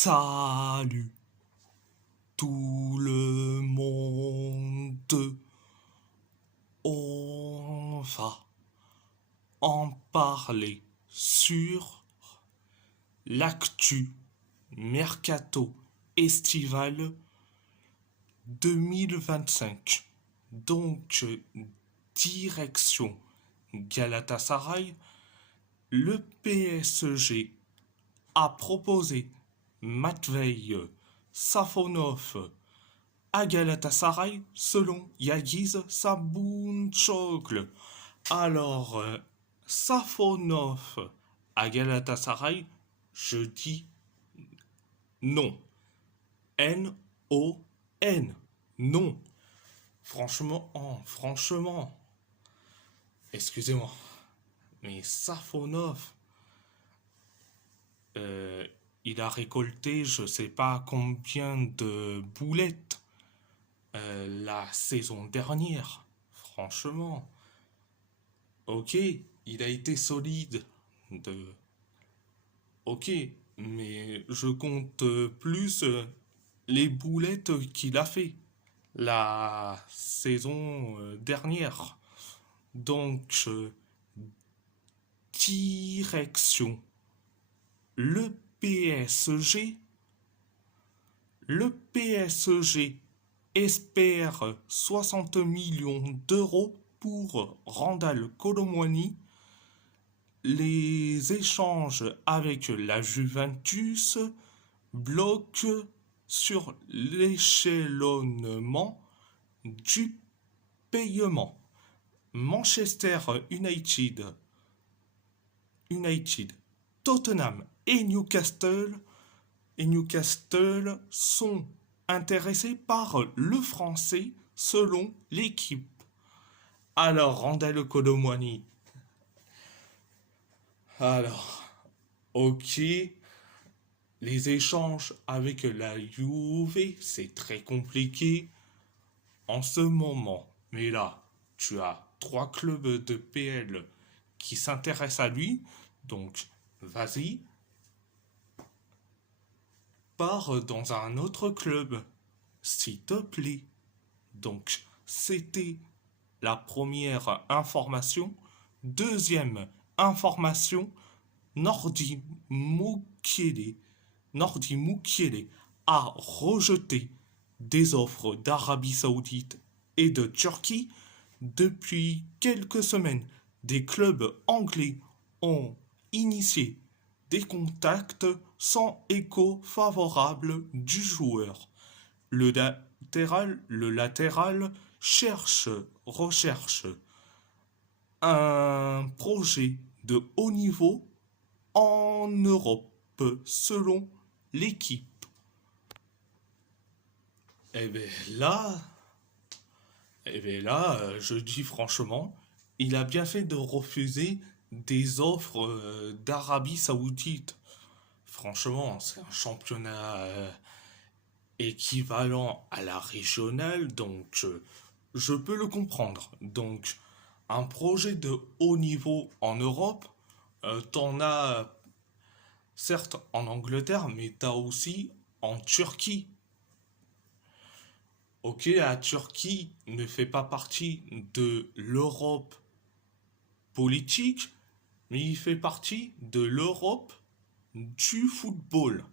Salut tout le monde, on va en parler sur l'actu mercato estival 2025. Donc, direction Galatasaray, le PSG a proposé Matvei Safonov à Galatasaray selon Yagiz Sabunçoglu. Alors, Safonov à Galatasaray, je dis non. N-O-N. Non. Franchement, excusez-moi, mais Safonov, il a récolté je sais pas combien de boulettes la saison dernière. Franchement, ok, il a été solide. De... Ok, mais je compte plus les boulettes qu'il a fait la saison dernière. Donc, direction le PSG. Le PSG espère 60 millions d'euros pour Randal Colomwani. Les échanges avec la Juventus bloquent sur l'échelonnement du paiement. Manchester United, Tottenham et Newcastle sont intéressés par le français selon l'équipe. Alors, Randal Colomwani. Alors, ok, les échanges avec la Juve, c'est très compliqué en ce moment. Mais là, tu as 3 clubs de PL qui s'intéressent à lui. Donc, vas-y, pars dans un autre club, s'il te plaît. Donc, c'était la première information. Deuxième information, Nordi Mukiele a rejeté des offres d'Arabie Saoudite et de Turquie. Depuis quelques semaines, des clubs anglais ont initié des contacts sans écho favorable du joueur. Le latéral recherche un projet de haut niveau en Europe, selon l'équipe. Et bien là, je dis franchement, il a bien fait de refuser des offres d'Arabie Saoudite. Franchement, c'est un championnat équivalent à la régionale, donc je peux le comprendre. Donc, un projet de haut niveau en Europe, t'en as certes en Angleterre, mais t'as aussi en Turquie. Ok, la Turquie ne fait pas partie de l'Europe politique, mais il fait partie de l'Europe du football.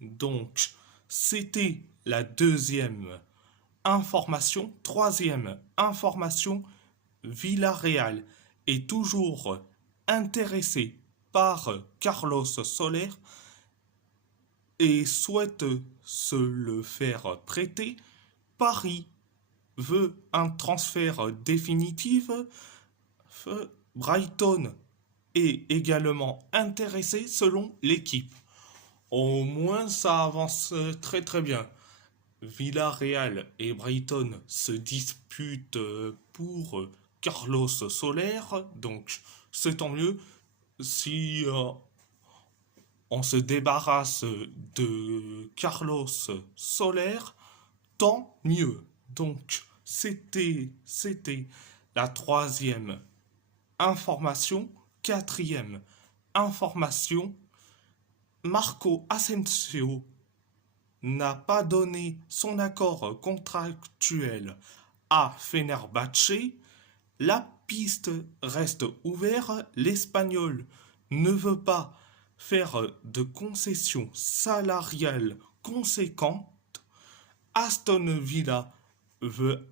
Donc, c'était la deuxième information. Troisième information, Villarreal est toujours intéressé par Carlos Soler et souhaite se le faire prêter. Paris veut un transfert définitif. Brighton est également intéressé selon l'équipe. Au moins ça avance très très bien. Villarreal et Brighton se disputent pour Carlos Soler, donc c'est tant mieux. Si on se débarrasse de Carlos Soler, tant mieux. Donc c'était la troisième information. Quatrième information, Marco Asensio n'a pas donné son accord contractuel à Fenerbahçe, la piste reste ouverte. L'Espagnol ne veut pas faire de concessions salariales conséquentes. Aston Villa veut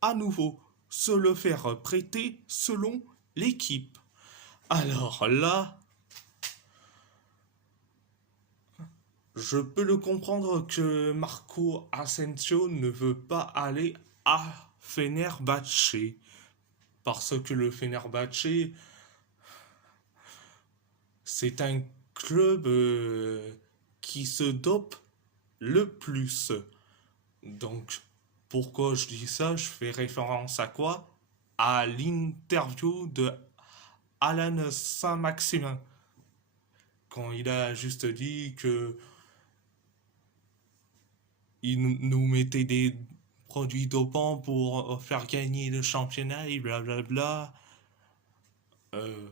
à nouveau se le faire prêter selon l'équipe. Alors là, je peux le comprendre que Marco Asensio ne veut pas aller à Fenerbahçe parce que le Fenerbahçe, c'est un club qui se dope le plus. Donc, pourquoi je dis ça? Je fais référence à quoi? À l'interview de Alan Saint-Maximin, quand il a juste dit que il nous mettait des produits dopants pour faire gagner le championnat et blablabla. Euh,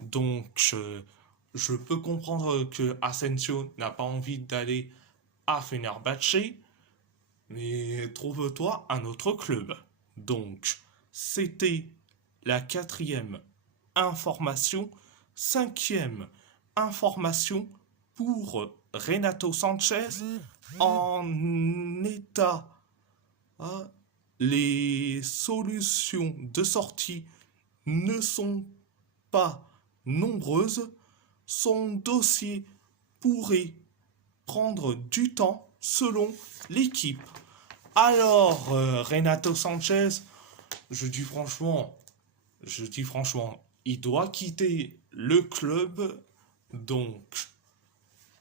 donc, je peux comprendre que Asensio n'a pas envie d'aller à Fenerbahçe, mais trouve-toi un autre club. Donc, c'était la quatrième information. Cinquième information pour Renato Sanchez en état. Hein, les solutions de sortie ne sont pas nombreuses. Son dossier pourrait prendre du temps selon l'équipe. Alors, Renato Sanchez, je dis franchement, il doit quitter le club. Donc,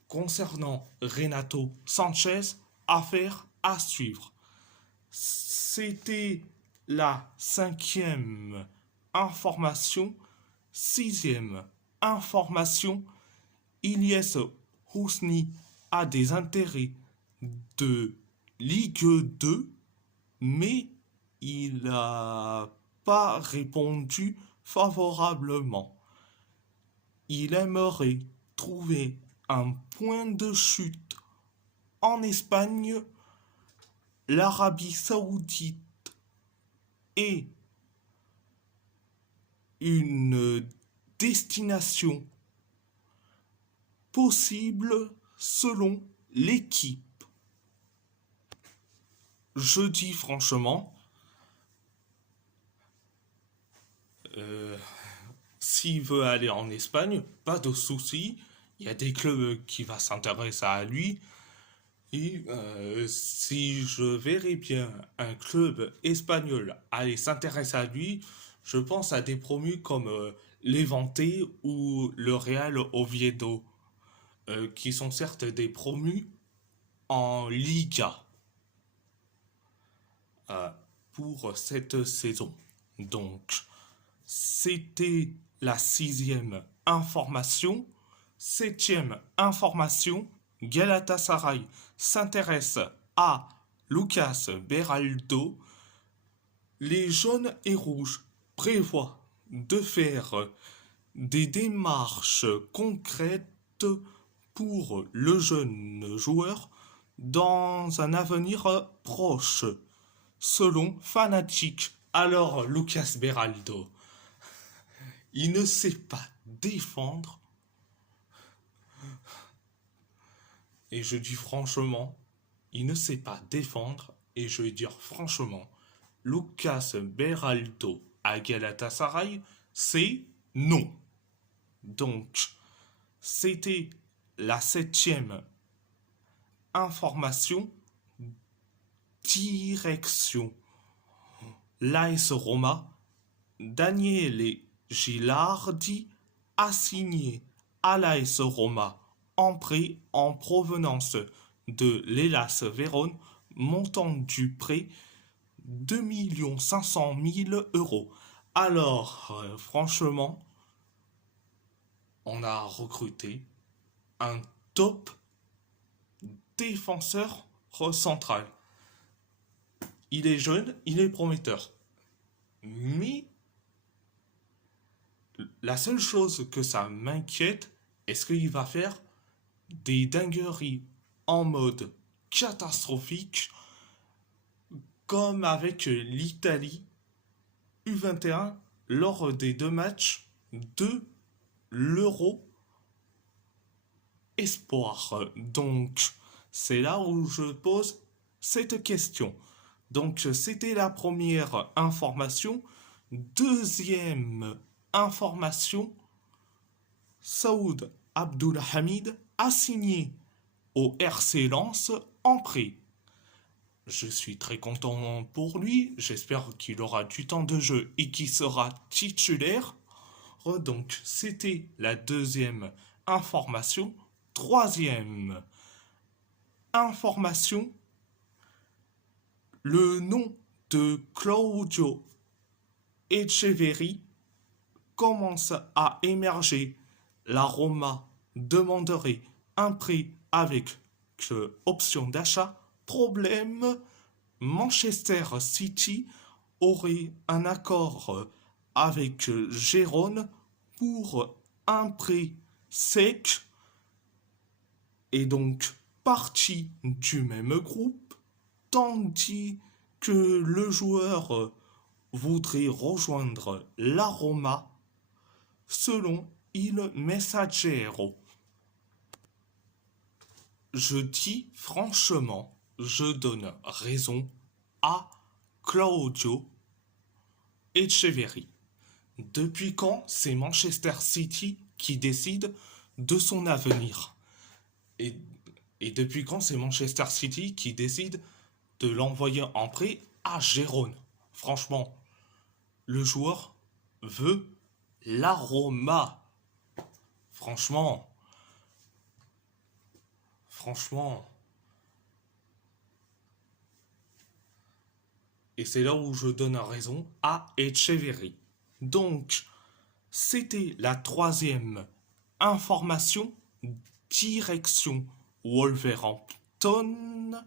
concernant Renato Sanchez, affaire à suivre. C'était la cinquième information. Sixième information, Ilyes Housni a des intérêts de Ligue 2, mais il n'a pas répondu favorablement. Il aimerait trouver un point de chute en Espagne. L'Arabie Saoudite est une destination possible selon l'équipe. Je dis franchement, s'il veut aller en Espagne, pas de souci. Il y a des clubs qui vont s'intéresser à lui. Et si je verrais bien un club espagnol aller s'intéresser à lui, je pense à des promus comme Levante ou le Real Oviedo, qui sont certes des promus en Liga euh, pour cette saison. Donc, c'était la sixième information. Septième information, Galatasaray s'intéresse à Lucas Beraldo. Les jaunes et rouges prévoient de faire des démarches concrètes pour le jeune joueur dans un avenir proche, selon Fanatic. Alors, Lucas Beraldo, il ne sait pas défendre. Et je dis franchement, il ne sait pas défendre. Et je vais dire franchement, Lucas Beraldo à Galatasaray, c'est non. Donc, c'était la septième information. Direction l'AS Roma. Daniele Gilardi a signé à l'AS Roma en prêt en provenance de l'Hellas Vérone, montant du prêt 2 500 000 euros. Alors, franchement, on a recruté un top défenseur central. Il est jeune, il est prometteur. Mais la seule chose que ça m'inquiète, est-ce qu'il va faire des dingueries en mode catastrophique, comme avec l'Italie U21 lors des 2 matchs de l'Euro Espoir. Donc, c'est là où je pose cette question. Donc, c'était la première information. Deuxième information, Saoud Abdulhamid a signé au RC Lens en prêt. Je suis très content pour lui. J'espère qu'il aura du temps de jeu et qu'il sera titulaire. Donc, c'était la deuxième information. Troisième information, le nom de Claudio Echeverri commence à émerger. La Roma demanderait un prêt avec option d'achat. Problème, Manchester City aurait un accord avec Gérone pour un prêt sec et donc partie du même groupe, tandis que le joueur voudrait rejoindre la Roma selon Il Messaggero. Je dis franchement, je donne raison à Claudio Echeverri. Depuis quand c'est Manchester City qui décide de son avenir? Et, et depuis quand c'est Manchester City qui décide de l'envoyer en prêt à Gérone? Franchement, le joueur veut la Roma. Franchement. Et c'est là où je donne raison à Echeverri. Donc, c'était la troisième information. Direction Wolverhampton.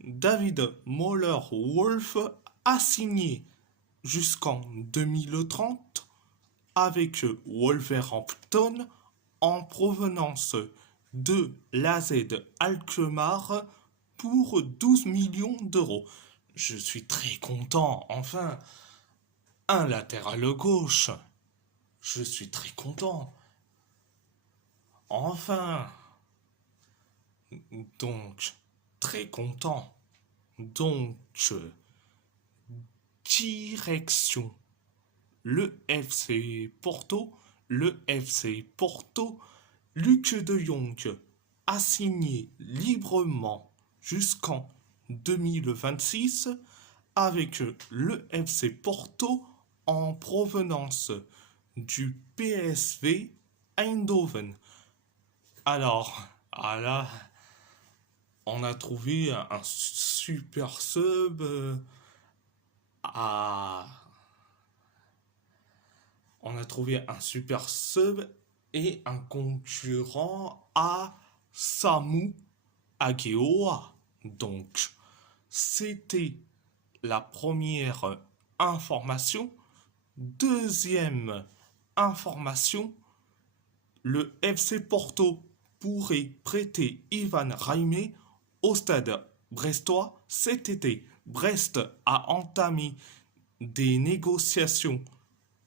David Moller-Wolf a signé jusqu'en 2030 avec Wolverhampton en provenance de l'AZ Alkmaar pour 12 millions d'euros. Je suis très content, enfin, un latéral gauche. Je suis très content. Enfin. Donc, très content. Donc, direction le FC Porto. Luc de Jong a signé librement jusqu'en 2026 avec le FC Porto en provenance du PSV Eindhoven. Alors, là, on a trouvé un super sub On a trouvé un super sub et un concurrent à Samu Ageoa. Donc, c'était la première information. Deuxième information, le FC Porto pourrait prêter Ivan Raime au stade brestois cet été. Brest a entamé des négociations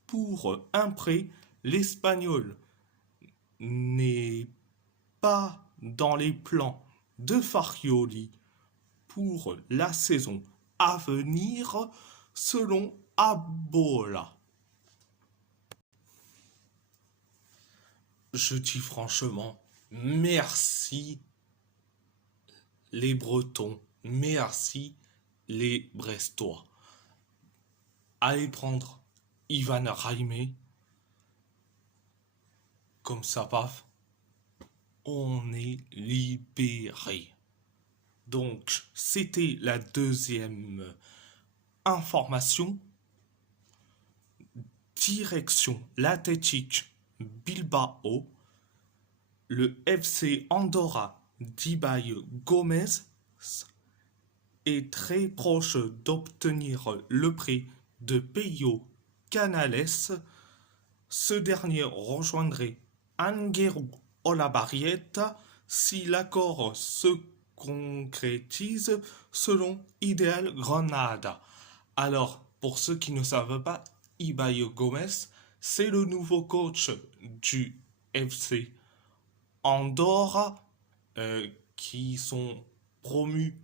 pour un prêt. L'Espagnol n'est pas dans les plans de Farioli pour la saison à venir, selon Abola. Je dis franchement, merci les Bretons, merci les Brestois. Allez prendre Ivan Raime, comme ça, paf, on est libéré. Donc, c'était la deuxième information. Direction l'Athletic Bilbao. Le FC Andorra d'Ibai Gomez est très proche d'obtenir le prêt de Peyo Canales. Ce dernier rejoindrait Anguero Olabarrieta si l'accord se concrétise selon Idéal Granada. Alors, pour ceux qui ne savent pas, Ibayo Gomez, c'est le nouveau coach du FC Andorra qui sont promus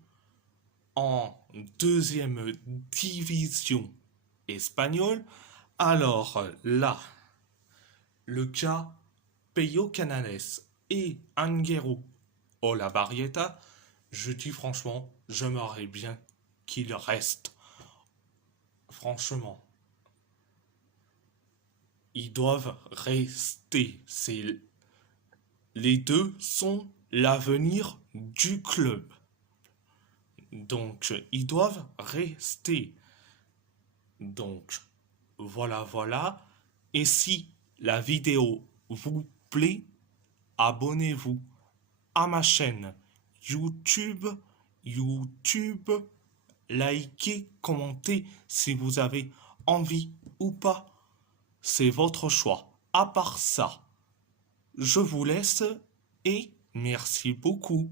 en deuxième division espagnole. Alors là, le cas Peyo Canales et Angelo Olavarrieta, je dis franchement, j'aimerais bien qu'il reste. Franchement, ils doivent rester. Les deux sont l'avenir du club. Donc, ils doivent rester. Donc, voilà, voilà. Et si la vidéo vous plaît, abonnez-vous à ma chaîne YouTube. Likez, commentez si vous avez envie ou pas. C'est votre choix. À part ça, je vous laisse et merci beaucoup.